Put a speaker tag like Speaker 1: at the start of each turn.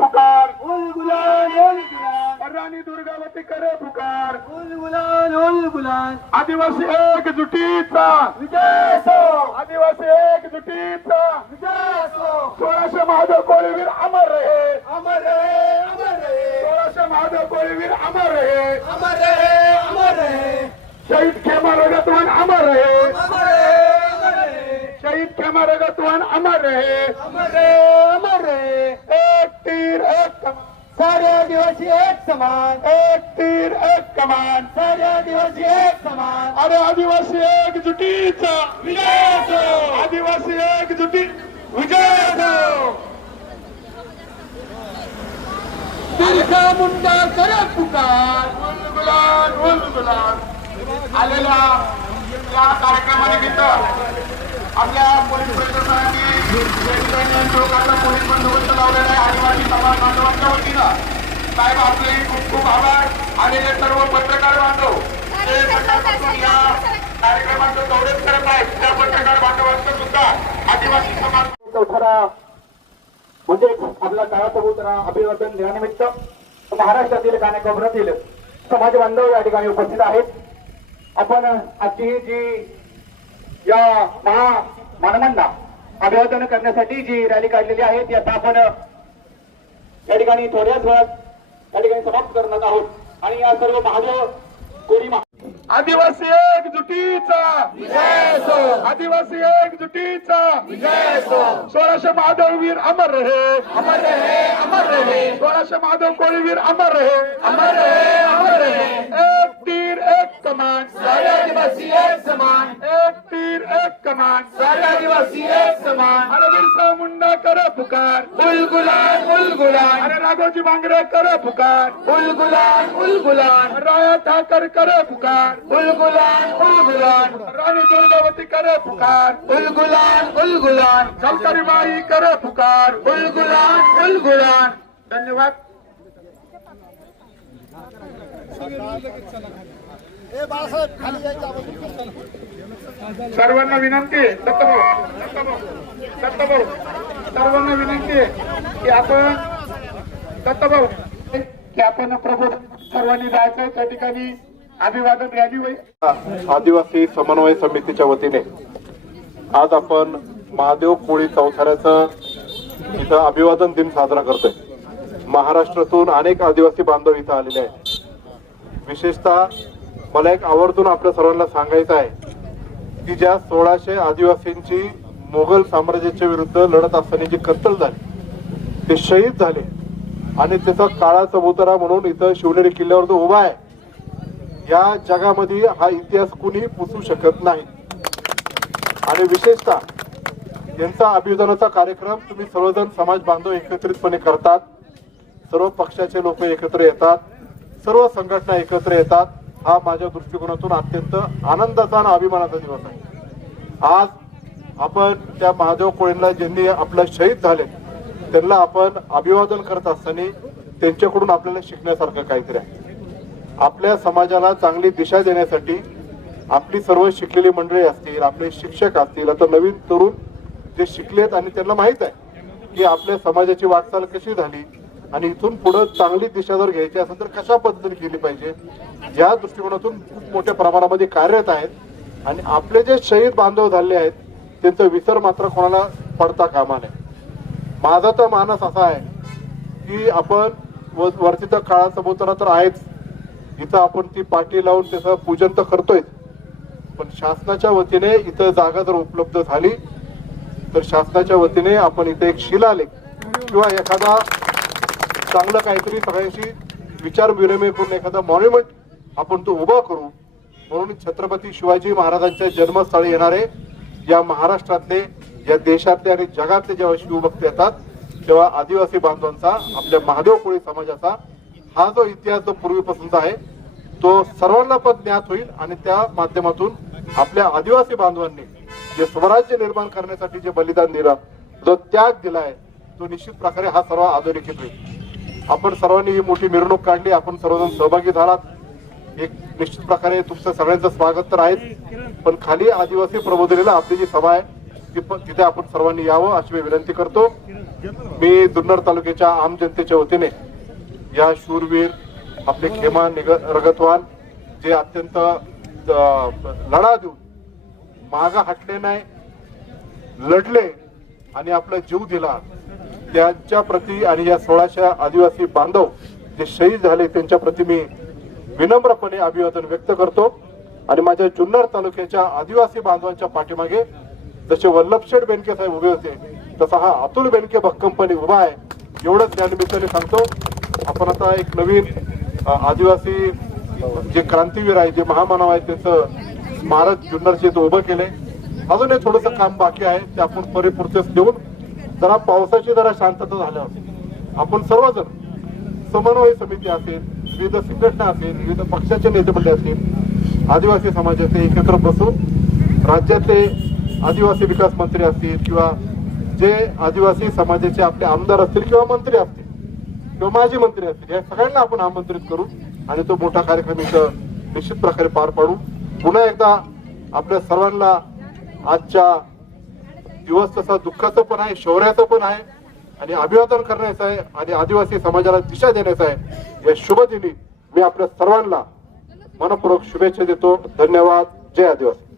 Speaker 1: पुकार,
Speaker 2: उलगुलान उलगुलान
Speaker 1: राणी दुर्गावती करे पुकार,
Speaker 2: उलगुलान उलगुलान
Speaker 1: आदिवासी एकजुटीचा
Speaker 2: विजय असो
Speaker 1: आदिवासी एकजुटीचा
Speaker 2: विजय असो
Speaker 1: 1600 महादेव कोळीवीर अमर रहे,
Speaker 2: अमर रहे अमर रहे
Speaker 1: 1600 महादेव कोळीवीर अमर रहे,
Speaker 2: अमर रहे अमर रहे
Speaker 1: शहीद खेमा रगतवान अमर रहे,
Speaker 2: अमर रहे अमर रहे
Speaker 1: शहीद खेमा रगतवान अमर रहे,
Speaker 2: अमर रहे अमर रहे
Speaker 1: एक तीर एक कमान,
Speaker 2: सारे आदिवासी एक समान
Speaker 1: एक तीर एक कमान,
Speaker 2: सारे आदिवासी एक समान
Speaker 1: अरे आदिवासी एकजुटीचा
Speaker 2: विजय असो
Speaker 1: आदिवासी एकजुटी विजय असो.
Speaker 2: बिरसा मुंडा करे पुकार
Speaker 1: उलगुलान उलगुलान आलेल्या या कार्यक्रमानिमित्त आपल्या पोलीस प्रशासनाने लोकांना पोलीस बंदोबस्त लावलेला आहे. आदिवासी समाज बांधवांच्या वतीनं साहेब आपले खूप खूप आभार. आलेले सर्व पत्रकार बांधव जे सकाळपासून या कार्यक्रमाचं कव्हरेज करत आहेत त्या पत्रकार बांधवांचं सुद्धा आदिवासी समाज चौथरा म्हणजे आपला काळा कबुतरा अभिवादन दिनानिमित्त महाराष्ट्रातील कानाकोपऱ्यातील समाज बांधव या ठिकाणी उपस्थित आहेत. आपण आजची ही जी या मानवांना अभिवादन करण्यासाठी जी रॅली काढलेली आहे ती आता आपण या ठिकाणी थोड्याच वेळात या ठिकाणी समाप्त करणार आहोत. आणि या सर्व महादेव कोरी आदिवासी एकजुटीचा
Speaker 2: विजय असो
Speaker 1: आदिवासी एकजुटीचा
Speaker 2: विजय असो
Speaker 1: 1600 महादेववीर अमर रहे,
Speaker 2: अमर रहे अमर रहे
Speaker 1: 1600 महादेव कोळीवीर अमर रहे,
Speaker 2: अमर रहे अमर रहे
Speaker 1: एक तीर एक कमान,
Speaker 2: सारे आदिवासी एक समान
Speaker 1: एक तीर एक कमान,
Speaker 2: सारे आदिवासी एक समान
Speaker 1: अरे बिरसा मुंडा करे पुकार,
Speaker 2: उलगुलान उलगुलान
Speaker 1: अरे राघोजी बांगरे करे पुकार,
Speaker 2: उलगुलान उलगुलान
Speaker 1: राया ठाकर करे पुकार,
Speaker 2: उलगुलान उलगुलान
Speaker 1: राणी दुर्गावती करे पुकार,
Speaker 2: उलगुलान उलगुलान
Speaker 1: झलकरी माई करे पुकार.
Speaker 2: उलगुलान उलगुलान
Speaker 1: धन्यवाद. सर्वांना विनंती आहे, दत्तभाऊ सर्वांना विनंती आहे की आपण प्रभू सर्वांनी जायचं त्या ठिकाणी अभिवादन रॅली होईल.
Speaker 3: आदिवासी समन्वय समितीच्या वतीने आज आपण महादेव कोळी चौथऱ्याचं इथं अभिवादन दिन साजरा करतोय. महाराष्ट्रातून अनेक आदिवासी बांधव इथं आलेले आहेत. विशेषतः मला एक आवर्जून आपल्या सर्वांना सांगायचं आहे की ज्या 1600 आदिवासींची मोगल साम्राज्याच्या विरुद्ध लढत असताना जी कत्तल झाली ते शहीद झाले आणि त्याचा काळा चबुतरा म्हणून इथं शिवनेरी किल्ल्यावर जो उभा आहे या जगामध्ये हा इतिहास कुणी पुसू शकत नाही. आणि विशेषतः यांचा अभिवादनाचा कार्यक्रम तुम्ही सर्वजण समाज बांधव एकत्रितपणे करतात. सर्व पक्षाचे लोक एकत्र येतात, सर्व संघटना एकत्र येतात. हा माझ्या दृष्टिकोनातून अत्यंत आनंदाचा आणि अभिमानाचा दिवस आहे. आज आपण त्या महादेव कोळींना ज्यांनी आपलं शहीद झाले त्यांना आपण अभिवादन करत असताना त्यांच्याकडून आपल्याला शिकण्यासारखं काहीतरी आहे. आपल्या समाजाला चांगली दिशा देण्यासाठी आपली सर्व शिकलेली मंडळी असतील, आपले शिक्षक असतील, आता नवीन तरुण जे शिकलेत आणि त्यांना माहित आहे की आपल्या समाजाची वाटचाल कशी झाली आणि इथून पुढे चांगली दिशा जर घ्यायची असेल तर कशा पद्धतीने केली पाहिजे या दृष्टिकोनातून खूप मोठ्या प्रमाणामध्ये कार्यरत आहेत. आणि आपले जे शहीद बांधव झाले आहेत त्यांचा विसर मात्र कोणाला पडता कामा नये. माझा तर मानस असा आहे की आपण वरती तर काळा चबुतरा तर आहेच, इथं आपण ती पाठी लावून त्याचं पूजन तर करतोय, पण शासनाच्या वतीने इथं जागा जर उपलब्ध झाली तर शासनाच्या वतीने आपण इथे एक शिलालेख किंवा एखादा चांगलं काहीतरी सगळ्यांशी विचार विनिमय करून एखादा मॉन्युमेंट आपण तो उभा करू. म्हणून छत्रपती शिवाजी महाराजांच्या जन्मस्थळी येणारे या महाराष्ट्रातले, या देशातले आणि जगातले जेव्हा शिवभक्त येतात तेव्हा आदिवासी बांधवांचा, आपल्या महादेव कोळी समाजाचा हा जो इतिहास जो पूर्वीपासूनचा आहे तो सर्वांना पण ज्ञात होईल. आणि त्या माध्यमातून आपल्या आदिवासी बांधवांनी जे स्वराज्य निर्माण करण्यासाठी जे बलिदान दिलं, जो त्याग दिलाय, तो निश्चित प्रकारे हा सर्व अधोरेखित होईल. आपण सर्वांनी ही मोठी मिरवणूक काढली, आपण सर्वजण सहभागी झालात. एक निश्चित प्रकारे तुमचं सगळ्यांचं स्वागत तर आहेच, पण खाली आदिवासी प्रबोधिनीला आपली जी सभा आहे तिथे आपण सर्वांनी यावं अशी मी विनंती करतो. मी जुन्नर तालुक्याच्या आम जनतेच्या वतीने या शूरवीर आपले खेमा रगतवान जे अत्यंत लढा देऊन मागा हटले नाही, लढले आणि आपला जीव दिला त्यांच्या प्रती आणि या 1600 आदिवासी बांधव जे शहीद झाले त्यांच्या प्रती मी विनम्रपणे अभिवादन व्यक्त करतो. आणि माझ्या जुन्नर तालुक्याच्या आदिवासी बांधवांच्या पाठीमागे जसे वल्लभशेठ बेनके साहेब उभे होते तसा हा अतुल बेनके भक्कमपणे उभा आहे. एवढंच त्या निमित्ताने सांगतो. आपण आता एक नवीन आदिवासी जे क्रांतीवीर आहे, जे महामानव आहे, त्यांचं स्मारक जुन्नरचे इथं उभं केले. अजूनही थोडंसं काम बाकी आहे, ते आपण परिपूर्तच देऊन जरा पावसाची जरा शांतता झाल्यावर आपण सर्वजण समन्वय समिती असेल, विविध संघटना असेल, विविध पक्षाचे नेते मंडळी असतील, आदिवासी समाजाचे एकत्र बसून राज्यातले आदिवासी विकास मंत्री असतील किंवा जे आदिवासी समाजाचे आपले आमदार असतील किंवा मंत्री असतील किंवा माजी मंत्री असतील, या सगळ्यांना आपण आमंत्रित करू आणि तो मोठा कार्यक्रम इथं निश्चित प्रकारे पार पाडू. पुन्हा एकदा आपल्या सर्वांना आजच्या दिवस तसा दुःखाचं पण आहे, शौर्याचं पण आहे आणि अभिवादन करण्याचं आहे आणि आदिवासी समाजाला दिशा देण्याचं आहे. या शुभ दिनी मी आपल्या सर्वांना मनपूर्वक शुभेच्छा देतो. धन्यवाद. जय आदिवासी.